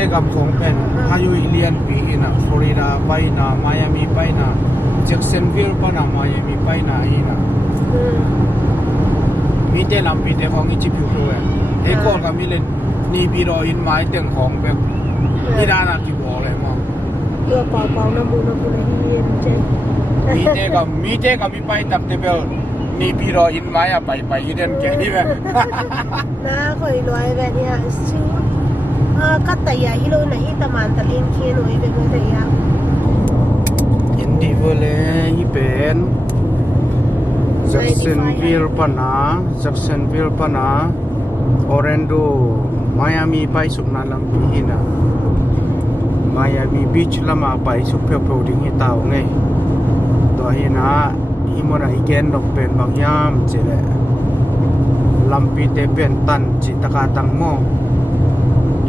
te kam khong pen hayu ilian pi ina Florida paina Miami paina Jacksonville pana Miami paina ina mi te lam pi te khong i chipu ko e ko ka mi len ni pi ro in mai teng khong pe ni da na ki bo le mo ưa bảo bảo nó mua này hiền chứ mi te ka mi pai tak te bel ni pi ro in mai a pai i den ke ni ve na khoi loi ve nia siu cắt tay ya hilo này ta man ta len khen oi ve me thai ya in di vole i pen Jacksonville pana Orlando Miami pai suk na lang pi hina Miami Beach lama pai suk pheu pheu ding hi taw ngai to hina imona igen dok pen bang yam chele lampi te pen tan chi taka tang mo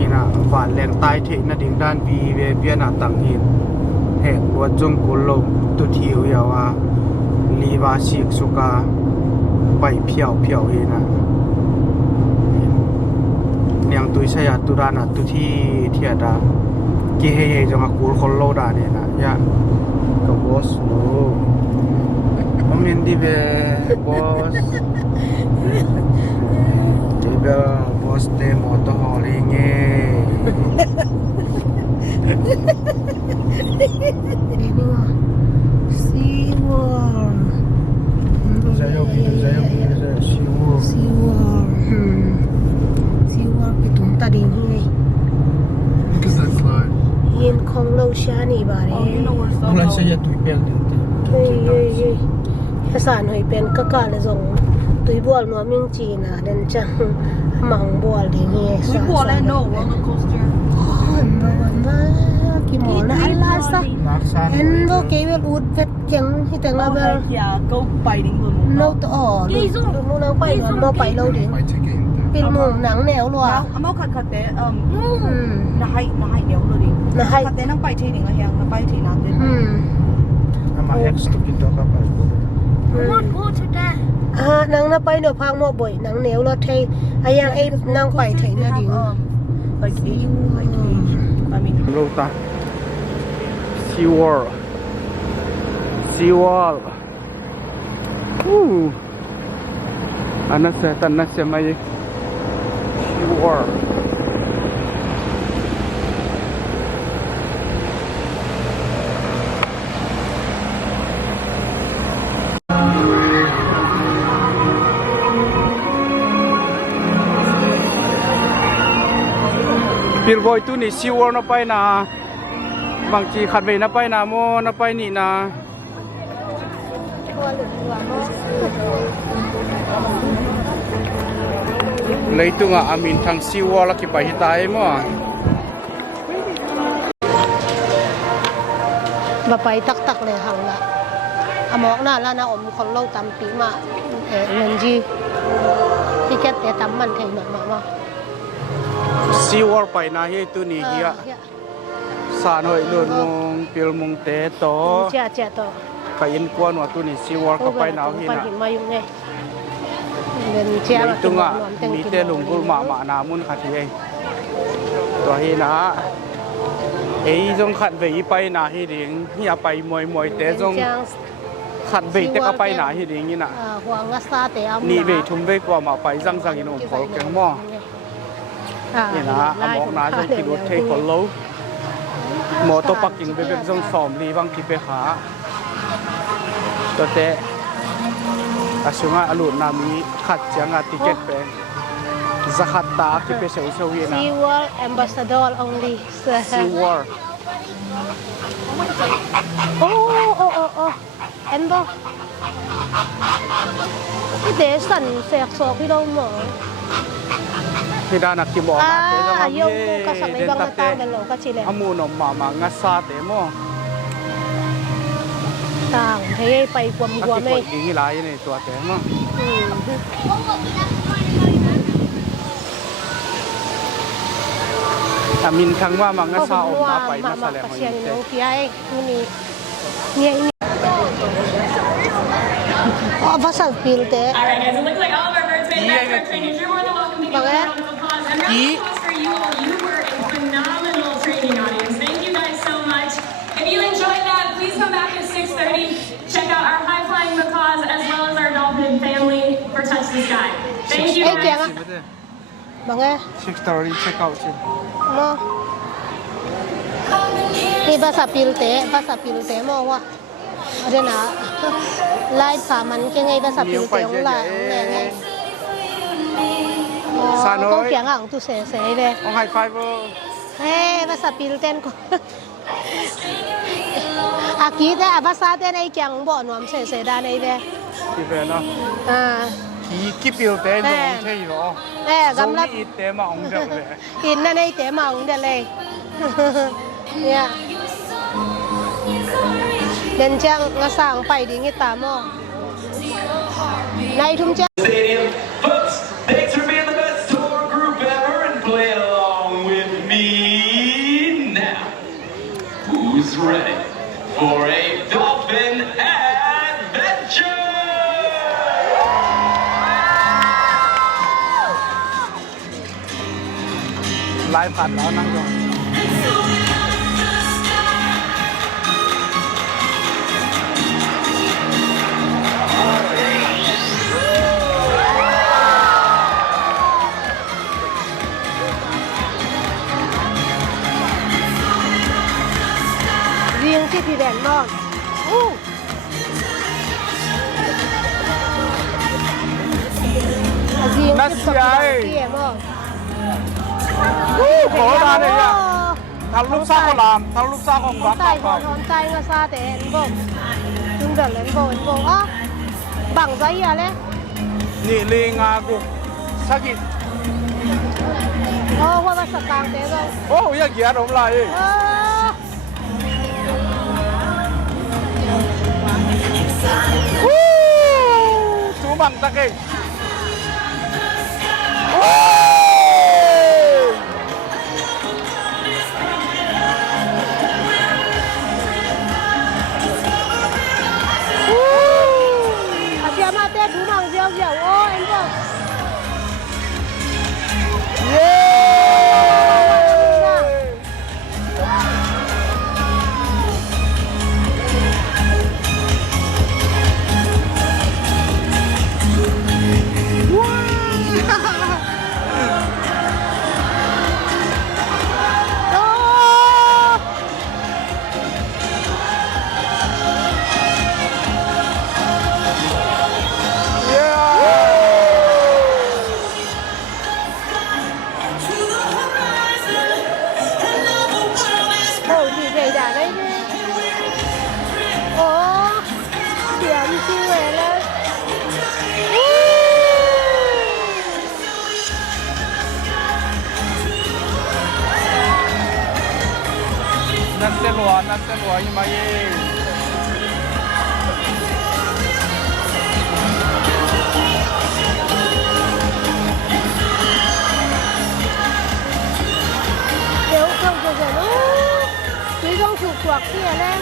ina va leng tai the na ding dan vi ve piana tang hin he wa jong kolo tu thiu ya wa li wa sik suka pai phiao phiao hina niang tui saya turana tu thi thiada ki he he jong akul kolo da ne na ya ko bos no Mendi be bos Tiba bos te moto holinge SeaWorld Saya SeaWorld cái chúng ta đi như này Because that's like hiền không lâu xa nỉ bà đấy Mulai saya tu pel sàn hồi bên các cả là dùng túi bùa nó miếng chỉ là đến chẳng mỏng bùa để nghe túi bùa này no roller coaster cái món này ăn lá sao anh vô cái việc út vết chẳng thì tưởng là về go biting lâu to đừng lâu bay nó bay lâu đến cái mồm nắng nẻo luôn mau khát khát té là hay nẻo rồi đi là hay khát té nó bay thì đừng ở hàng nó bay thì nào đến Ama ex tu kita kapan nang na bay no phang mo boy nang nẻo lo thay ayang ai nang bay thay na đi like Asian I mean Rota SeaWorld Anak saya mai SeaWorld Pilboy tu ni SeaWorld na pai na bang chi khat ve na pai na mo na pai ni na leitunga amin thang SeaWorld ki pai hitai mo bà bay tắc tắc này hằng là món nào là nào ông còn lâu tắm tí mà mình gì thì cái để tắm mình thì mà SeaWorld pai na he tu ni hiya san hoi lun mong pil mong te to cha to ka Innkuan wa tu ni SeaWorld ka pai na hi na mà dùng nghe nên cha là tunga mi te lungul ma na mun kha thi ai to hi na ei jong khat ve pai na hi ding hiya pai moi te jong khat ve te ka pai na hi ding ina huang nga sa te am ni ve thum ve kwa ma pai jang jang in om phol keng moนี่นะอมองนาจงกินรถเทคนโลหมอตัวปักกิ่งไปเป็นจงสอมรีบางทีไปหาตัวเตะอาชุงอาลุนามีขัดจังอาติเก็ตเป็นจะขัดตาที่ไปเสียวเสียวนะ SeaWorld Ambassador only SeaWorld โอ้เอ็นบ่ที่เดสันเสียกสอกพี่เราหมอที่ด้านนักที่บอกมาเตะจะมาเย่เดินตัดเตะอามูนอมมางัดซาเตะมั้งต่างให้ไปความไม่ ดีที่ไรนี่ตัวเตะมั้งมินทั้งว่ามังงัดซาอมมาไปมาแสดงหอยเตะเนี่ยภาษาฟิลเตะTraining, you're more than welcome to give a round of applause. And round of applause for you all. You were phenomenal. kiang á. Bằng nghe. 6:30 check out chứ. Mo. Ni bahasa pilte mo wa. Ada na. Lai pa man ke ngai bahasa pilte ong la ngai. Không kiang ang tu se ve. Ông high five vô. Hey, bahasa pilten ko. Aki te bahasa te nei kiang bo nuam se da nei ve. Thì về nó. Thì kíp biểu tế nó chơi rõ. Gam lắm. Ít tế mà ông được vậy. In na nei te ma ong de le. Ya. Den chang nga sang pai ding i ta mo. Nai thum cha. Stadium. Folks, thanks for being the best tour group ever and playing along with me. Now, who's ready for a dolphin adventure? Lại phạt đó năng rồi. Riêng cái thì đèn non. Riêng cái tập kia mo. Khổ ra đây à. Thằng lúc sau có làm, thằng lúc sau không bắt tay vào. hòn tay nga sa te en bo. Tung đần lên bo á. Bằng giấy à lẽ. Nhị ly nga gục. Sakit. Qua ba sa kang te go. Oh, ya kia đúng lại. Chú bằng ta kì. Siapa mati chú bằng diêu diêu ô em bo. Nasa luar yung may. Nếu không thì nó chỉ con chuột chuột kia lên.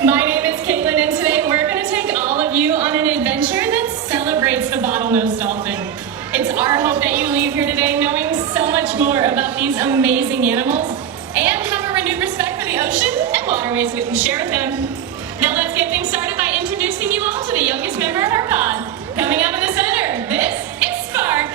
My name is Caitlin, and today we're going to take all of you on an adventure that celebrates the bottlenose dolphin. It's our hope that you leave here today knowing so much more about these amazing animals and have a renewed respect for the ocean and waterways we can share with them. Now let's get things started by introducing you all to the youngest member of our pod. Coming up in the center, this is Spark.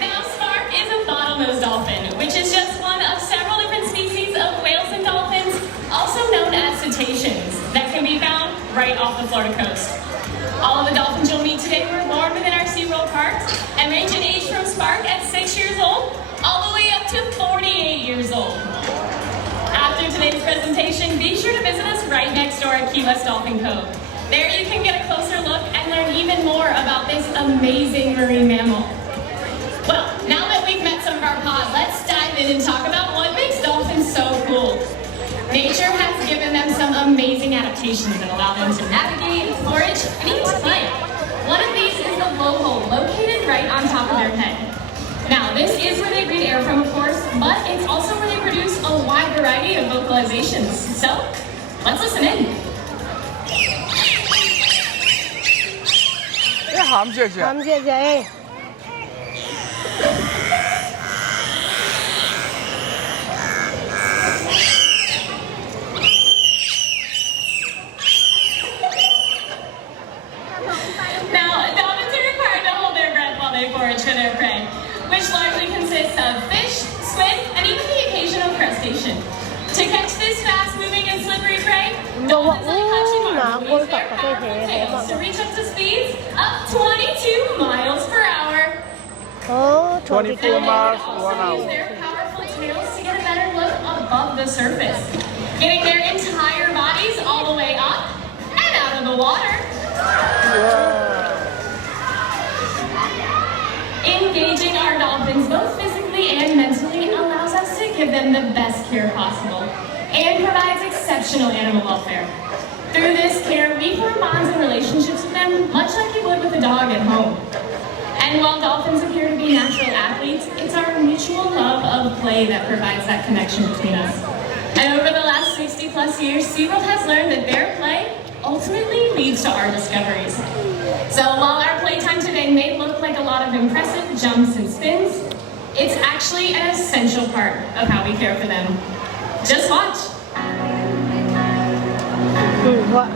Now Spark is a bottlenose dolphin, which is just one of several different species of whales and dolphins, also known as cetaceans, that can be found right off the Florida coast. All of the dolphins you'll meet today were born within our SeaWorld parks and range in age from Spark at 6 years old all the way up to 48 years old. After today's presentation, be sure to visit us right next door at Key West Dolphin Cove. There you can get a closer look and learn even more about this amazing marine mammal. Well, now that we've met some of our pod, let's dive in and talk about what makes dolphins so cool. Nature has given them some amazing adaptations that allow them to navigate, forage, and even play. One of these is the blowhole, located right on top of their head. Now, this is where they breathe air from, of course, but it's also where they produce a wide variety of vocalizations. So, let's listen in. 好，谢谢。好，谢谢。 Now, dolphins are required to hold their breath while they forage for their prey, which largely consists of fish, squid, and even the occasional crustacean. To catch this fast-moving and slippery prey, dolphins like Khualzinna will use their powerful tails to reach up to speeds of 22 miles per hour. Oh, 24 miles They per also hour. use their powerful tails to get a better look above the surface, getting their entire bodies all the way up and out of the water. Engaging our dolphins both physically and mentally allows us to give them the best care possible and provides exceptional animal welfare. Through this care, we form bonds and relationships with them much like you would with a dog at home. And while dolphins appear to be natural athletes, it's our mutual love of play that provides that connection between us. And over the last 60 plus years, SeaWorld has learned that their play ultimately leads to our discoveries. So while our playtime today may look like a lot of impressive jumps and spins, it's actually an essential part of how we care for them. Just watch. What?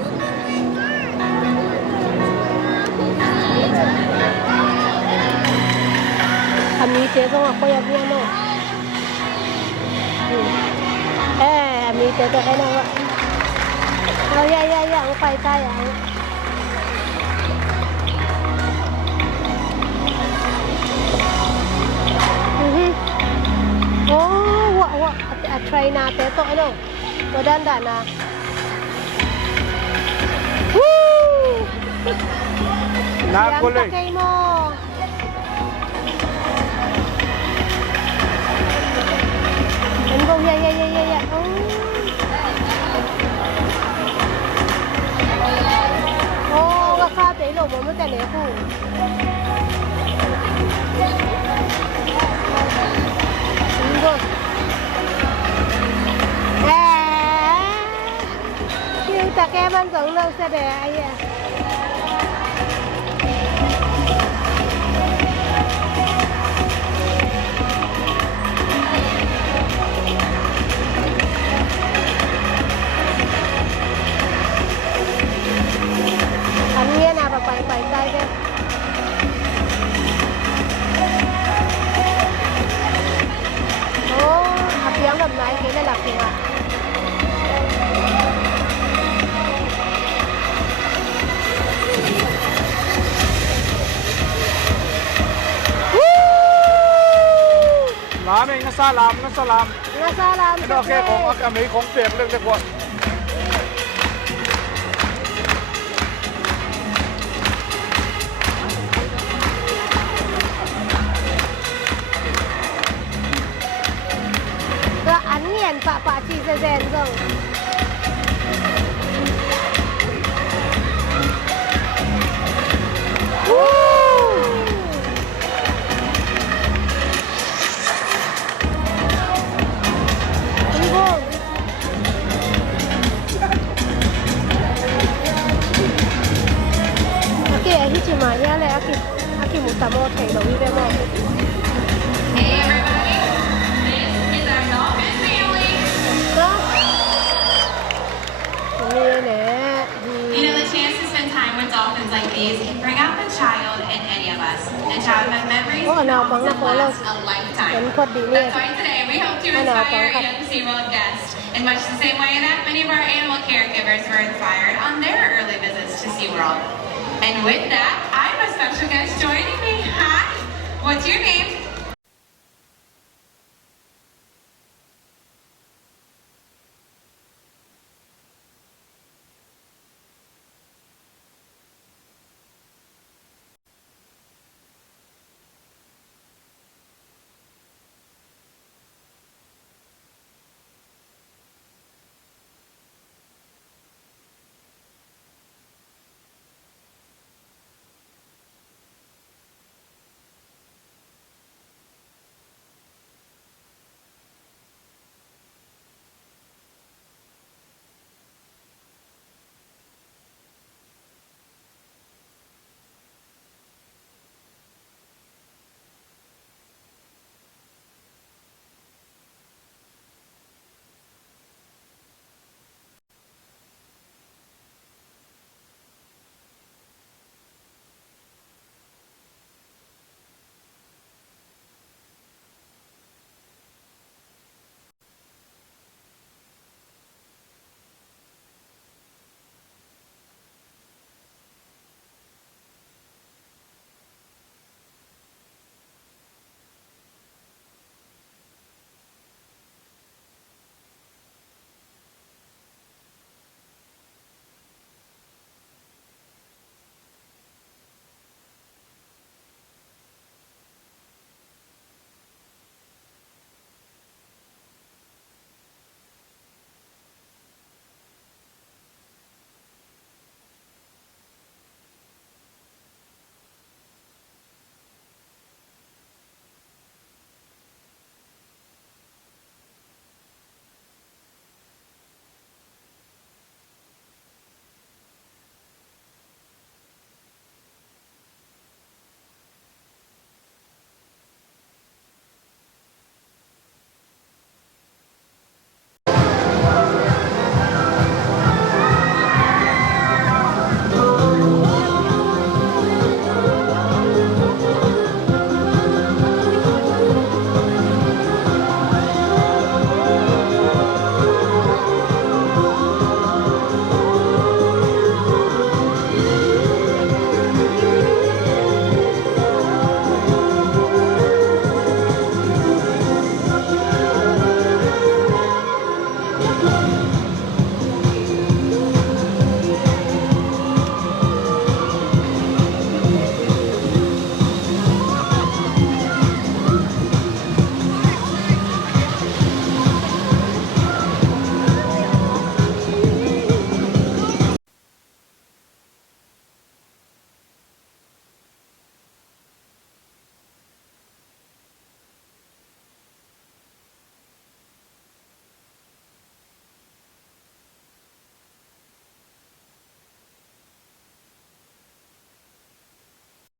Amiche không có ya bien no. Amiche to cái nào ạ? Dạ, ông phải tay ạ. What? Try natin ito, ano? Madanda na. Woo! Nakulit. Yan, takay mo. And go, yeah. Oh, wakate, lo, mo tele ko. Go. Nhưng ta kem ăn giống lâu sẽ để ai à. Anh nghe nào và phải tay đây. Ồ, hạt giống đầm này cái này là gì ạ? Làm nó xa làm. Nga sa lam. Nó cáiของMỹของเปียกเล็กๆกว่า Rồi ăn nghiền phạ chỉ rèn rồi. Aki mutamo thầy đầu đi đây mà. Hey everybody, this is our dolphin family. Đó. Nghe nè. You know, the chance to spend time with dolphins like these can bring out the child in any of us. And childhood memories can also last a lifetime. That's why today we hope to inspire a young SeaWorld guest in much the same way that many of our animal caregivers were inspired on their early visits to SeaWorld. And with that, I have a special guest joining me. Hi, what's your name?